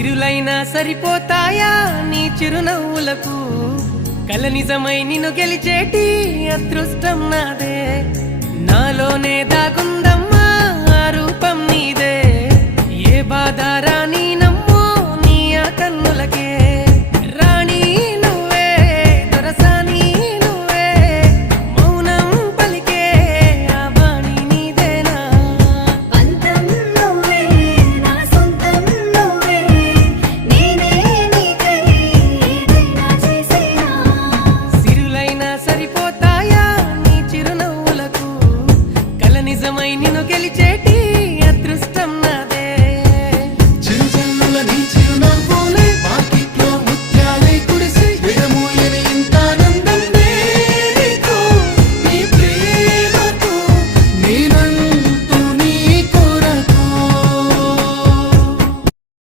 సిరులైనా సరిపోతాయా నీ చిరునవ్వులకు కల నిజమై నిన్ను గెలిచేటి అదృష్టం నాదే నాలోనే దాగుందమ్మా ఆ రూపం నీదే ఏ బాధారా